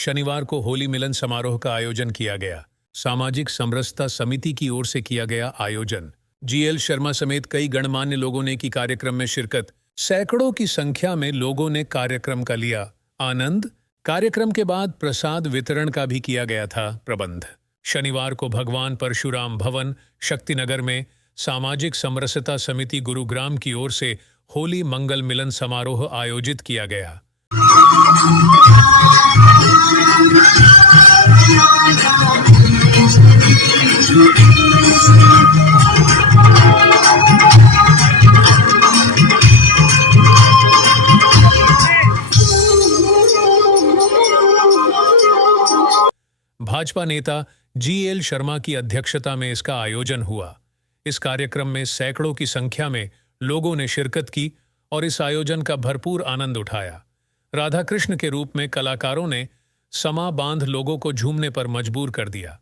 शनिवार को होली मिलन समारोह का आयोजन किया गया। सामाजिक समरसता समिति की ओर से किया गया आयोजन। जीएल शर्मा समेत कई गणमान्य लोगों ने की कार्यक्रम में शिरकत। सैकड़ों की संख्या में लोगों ने कार्यक्रम का लिया आनंद। कार्यक्रम के बाद प्रसाद वितरण का भी किया गया था प्रबंध। शनिवार को भगवान परशुराम भवन शक्तिनगर में सामाजिक समरसता समिति गुरुग्राम की ओर से होली मंगल मिलन समारोह आयोजित किया गया। भाजपा नेता जीएल शर्मा की अध्यक्षता में इसका आयोजन हुआ। इस कार्यक्रम में सैकड़ों की संख्या में लोगों ने शिरकत की और इस आयोजन का भरपूर आनंद उठाया। राधा कृष्ण के रूप में कलाकारों ने समा बांध लोगों को झूमने पर मजबूर कर दिया।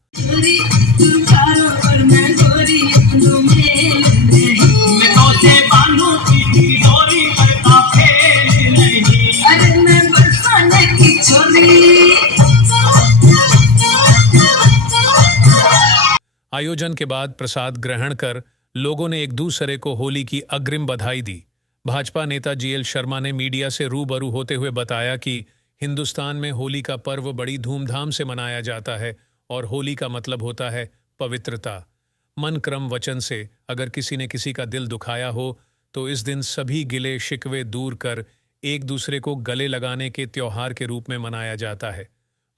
आयोजन के बाद प्रसाद ग्रहण कर लोगों ने एक दूसरे को होली की अग्रिम बधाई दी। भाजपा नेता जीएल शर्मा ने मीडिया से रूबरू होते हुए बताया कि हिंदुस्तान में होली का पर्व बड़ी धूमधाम से मनाया जाता है और होली का मतलब होता है पवित्रता। मन क्रम वचन से अगर किसी ने किसी का दिल दुखाया हो तो इस दिन सभी गिले शिकवे दूर कर एक दूसरे को गले लगाने के त्योहार के रूप में मनाया जाता है।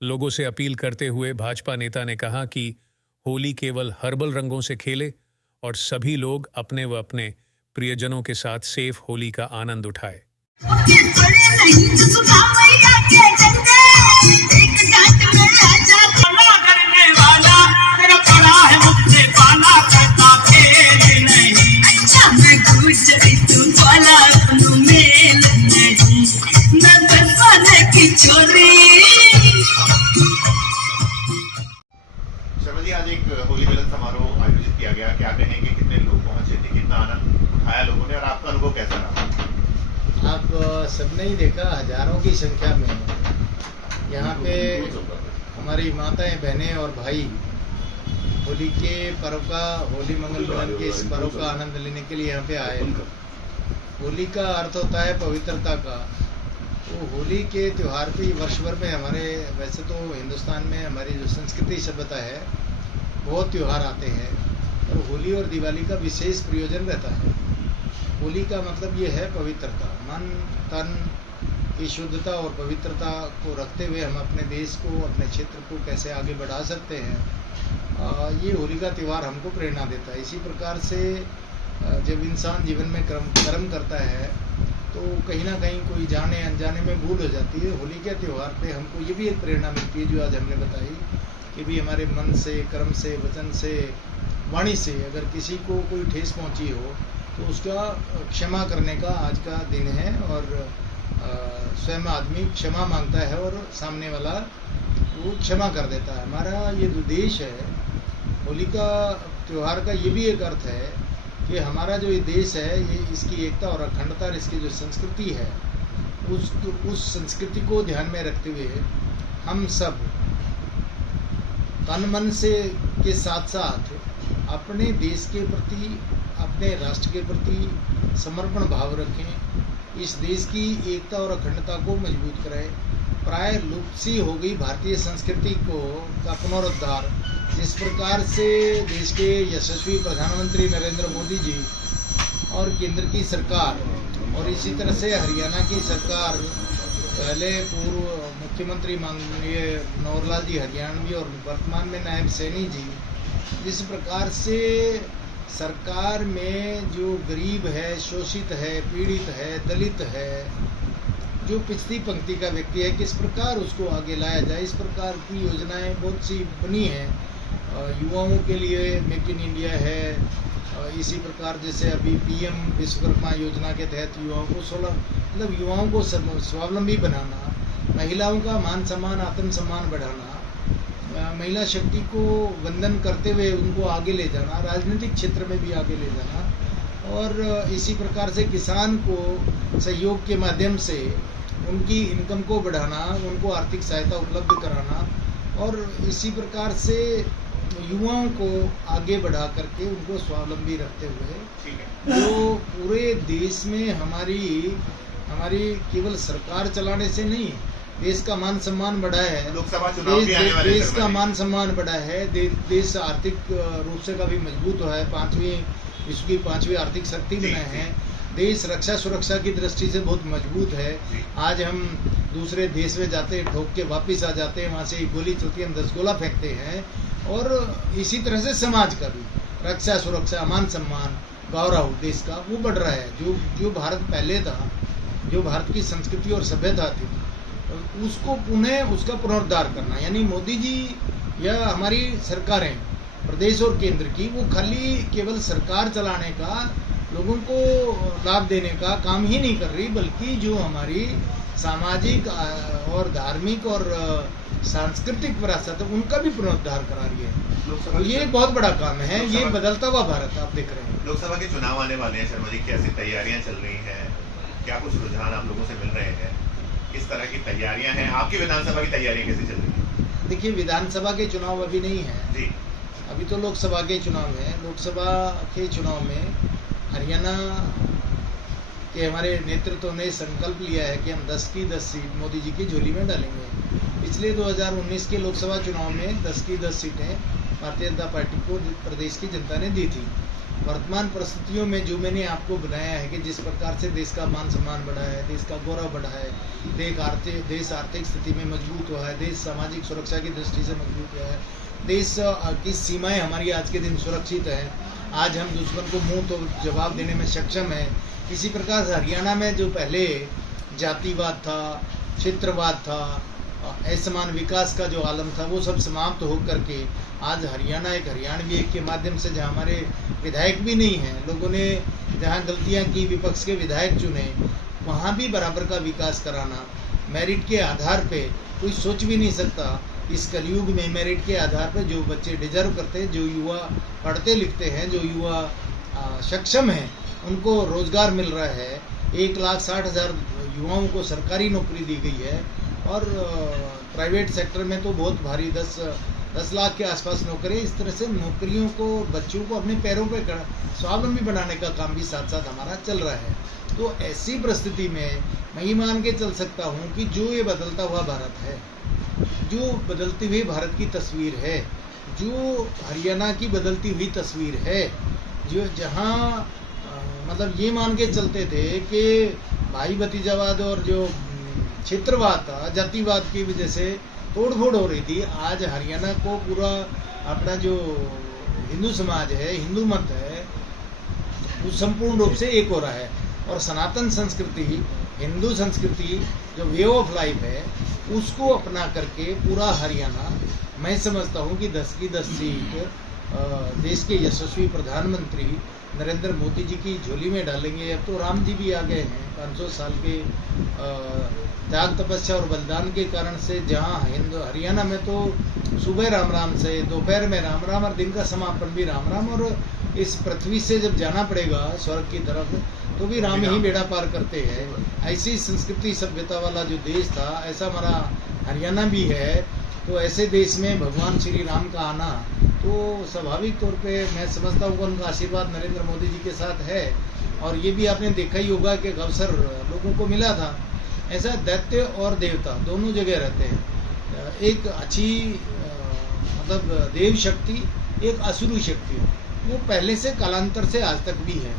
लोगों से अपील करते हुए भाजपा नेता ने कहा कि होली केवल हर्बल रंगों से खेले और सभी लोग अपने व अपने प्रियजनों के साथ सेफ होली का आनंद उठाए। शर्मा जी, आज एक होली मिलन समारोह आयोजित किया गया, क्या कहेंगे, कितने लोग पहुंचे थे, कितना आनंद उठाया लोगों ने और आपका अनुभव कैसा रहा? आप सबने ही देखा, हजारों की संख्या में यहाँ पे हमारी माताएं, बहनें और भाई होली के पर्व का, होली मंगल मिलन के इस पर्व का आनंद लेने के लिए यहाँ पे आए। होली का अर्थ होता है पवित्रता का। तो होली के त्यौहार पे वर्ष भर में हमारे, वैसे तो हिंदुस्तान में हमारी जो संस्कृति सभ्यता है बहुत त्यौहार आते हैं और होली और दिवाली का विशेष प्रयोजन रहता है। होली का मतलब ये है पवित्रता, मन तन की शुद्धता और पवित्रता को रखते हुए हम अपने देश को, अपने क्षेत्र को कैसे आगे बढ़ा सकते हैं, ये होली का त्यौहार हमको प्रेरणा देता है। इसी प्रकार से जब इंसान जीवन में कर्म करता है तो कहीं ना कहीं कोई जाने अनजाने में भूल हो जाती है। होली के त्यौहार पे हमको ये भी एक प्रेरणा मिलती है जो आज हमने बताई कि भी हमारे मन से, कर्म से, वचन से, वाणी से अगर किसी को कोई ठेस पहुंची हो तो उसका क्षमा करने का आज का दिन है और स्वयं आदमी क्षमा मांगता है और सामने वाला वो क्षमा कर देता है। हमारा ये जो देश है, होली का त्यौहार का ये भी एक अर्थ है कि हमारा जो ये देश है, ये इसकी एकता और अखंडता और इसकी जो संस्कृति है, उस संस्कृति को ध्यान में रखते हुए हम सब तन मन से के साथ साथ अपने देश के प्रति, अपने राष्ट्र के प्रति समर्पण भाव रखें, इस देश की एकता और अखंडता को मजबूत करें। प्राय लुप्त सी हो गई भारतीय संस्कृति का पुनरुद्धार, जिस प्रकार से देश के यशस्वी प्रधानमंत्री नरेंद्र मोदी जी और केंद्र की सरकार और इसी तरह से हरियाणा की सरकार, पहले पूर्व मुख्यमंत्री माननीय मनोहरलाल जी हरियाणवी और वर्तमान में नायब सैनी जी, जिस प्रकार से सरकार में जो गरीब है, शोषित है, पीड़ित है, दलित है, जो पिछली पंक्ति का व्यक्ति है, किस प्रकार उसको आगे लाया जाए, इस प्रकार की योजनाएं बहुत सी बनी हैं। युवाओं के लिए मेक इन इंडिया है, इसी प्रकार जैसे अभी पीएम विश्वकर्मा योजना के तहत युवाओं को युवाओं को स्वावलंबी बनाना, महिलाओं का मान सम्मान, आत्म सम्मान बढ़ाना, महिला शक्ति को वंदन करते हुए उनको आगे ले जाना, राजनीतिक क्षेत्र में भी आगे ले जाना और इसी प्रकार से किसान को सहयोग के माध्यम से उनकी इनकम को बढ़ाना, उनको आर्थिक सहायता उपलब्ध कराना और इसी प्रकार से युवाओं को आगे बढ़ा करके उनको स्वावलंबी रखते हुए ठीक है। जो पूरे देश में हमारी केवल सरकार चलाने से नहीं, देश का मान सम्मान बढ़ा है, लोकसभा चुनाव भी आने वाले हैं देश शर्मा का जी। मान सम्मान बढ़ा है, देश आर्थिक रूप से काफी मजबूत हुआ है, विश्व की पांचवी आर्थिक शक्ति जी, बना जी। है, देश रक्षा सुरक्षा की दृष्टि से बहुत मजबूत है। जी। आज हम दूसरे देश में जाते हैं, ठोक के वापिस आ जाते हैं, वहाँ से एक गोली चलती है, हम 10 गोला फेंकते हैं। और इसी तरह से समाज का भी रक्षा सुरक्षा, मान सम्मान, गौरव देश का वो बढ़ रहा है। जो भारत पहले था, जो भारत की संस्कृति और सभ्यता थी, उसको पुनः उसका पुनरुद्धार करना, यानी मोदी जी या हमारी सरकारें प्रदेश और केंद्र की, वो खाली केवल सरकार चलाने का, लोगों को लाभ देने का काम ही नहीं कर रही, बल्कि जो हमारी सामाजिक और धार्मिक और सांस्कृतिक विरासत है उनका भी पुनरुद्धार करा रही है। लोकसभा तो के ये बहुत बड़ा काम है, ये बदलता हुआ भारत आप देख रहे हैं। लोकसभा के चुनाव आने वाले हैं शर्मा जी, कैसी तैयारियां चल रही हैं? क्या कुछ रुझान आप लोगों से मिल रहे हैं? किस तरह की तैयारियां हैं? आपकी विधानसभा की तैयारियां कैसी चल रही हैं? देखिए, विधानसभा के चुनाव अभी नहीं है, जी अभी तो लोकसभा के चुनाव है। लोकसभा के चुनाव में हरियाणा के हमारे नेतृत्व ने संकल्प लिया है कि हम 10 की 10 सीट मोदी जी की झोली में डालेंगे। पिछले 2019 के लोकसभा चुनाव में 10 की 10 सीटें भारतीय जनता पार्टी को प्रदेश की जनता ने दी थी। वर्तमान परिस्थितियों में जो मैंने आपको बनाया है कि जिस प्रकार से देश का मान सम्मान बढ़ा है, देश का गौरव बढ़ा है, देश आर्थिक स्थिति में मजबूत हुआ है, देश सामाजिक सुरक्षा की दृष्टि से मजबूत हुआ है, देश की सीमाएं हमारी आज के दिन सुरक्षित हैं, आज हम दुश्मन को मुंह तो जवाब देने में सक्षम हैं। इसी प्रकार से हरियाणा में जो पहले जातिवाद था, क्षेत्रवाद था, असमान विकास का जो आलम था, वो सब समाप्त हो करके आज हरियाणा एक हरियाणवी एक के माध्यम से, जहाँ हमारे विधायक भी नहीं हैं, लोगों ने जहाँ गलतियाँ की, विपक्ष के विधायक चुने, वहाँ भी बराबर का विकास कराना, मेरिट के आधार पे कोई सोच भी नहीं सकता इस कलयुग में मेरिट के आधार पर जो बच्चे डिजर्व करते हैं, जो युवा पढ़ते लिखते हैं, जो युवा सक्षम हैं, उनको रोजगार मिल रहा है। 1,60,000 युवाओं को सरकारी नौकरी दी गई है और प्राइवेट सेक्टर में तो बहुत भारी 10 लाख के आसपास नौकरी। इस तरह से नौकरियों को, बच्चों को अपने पैरों पर स्वावलंबी बनाने का काम भी साथ साथ हमारा चल रहा है। तो ऐसी परिस्थिति में मैं ये मान के चल सकता हूँ कि जो ये बदलता हुआ भारत है, जो बदलती हुई भारत की तस्वीर है, जो हरियाणा की बदलती हुई तस्वीर है, जो जहाँ मतलब ये मान के चलते थे कि भाई भतीजावाद और जो क्षेत्रवाद था, जातिवाद की वजह से तोड़ फोड़ हो रही थी, आज हरियाणा को पूरा अपना जो हिंदू समाज है, हिंदू मत है, वो संपूर्ण रूप से एक हो रहा है। और सनातन संस्कृति, हिंदू संस्कृति जो वे ऑफ लाइफ है, उसको अपना करके पूरा हरियाणा, मैं समझता हूँ कि 10 की 10 सीट देश के यशस्वी प्रधानमंत्री नरेंद्र मोदी जी की झोली में डालेंगे। अब तो राम जी भी आ गए हैं, 500 साल के त्याग तपस्या और बलिदान के कारण से, जहाँ हरियाणा में तो सुबह राम राम से, दोपहर में राम राम और दिन का समापन भी राम राम, और इस पृथ्वी से जब जाना पड़ेगा स्वर्ग की तरफ तो भी राम ही बेड़ा पार करते हैं। ऐसी संस्कृति सभ्यता वाला जो देश था, ऐसा हमारा हरियाणा भी है। तो ऐसे देश में भगवान श्री राम का आना, तो स्वाभाविक तौर पे मैं समझता हूँ कि उनका आशीर्वाद नरेंद्र मोदी जी के साथ है। और ये भी आपने देखा ही होगा कि अवसर लोगों को मिला था। ऐसा दैत्य और देवता दोनों जगह रहते हैं। एक अच्छी मतलब देव शक्ति, एक असुरी शक्ति, वो पहले से कालांतर से आज तक भी है।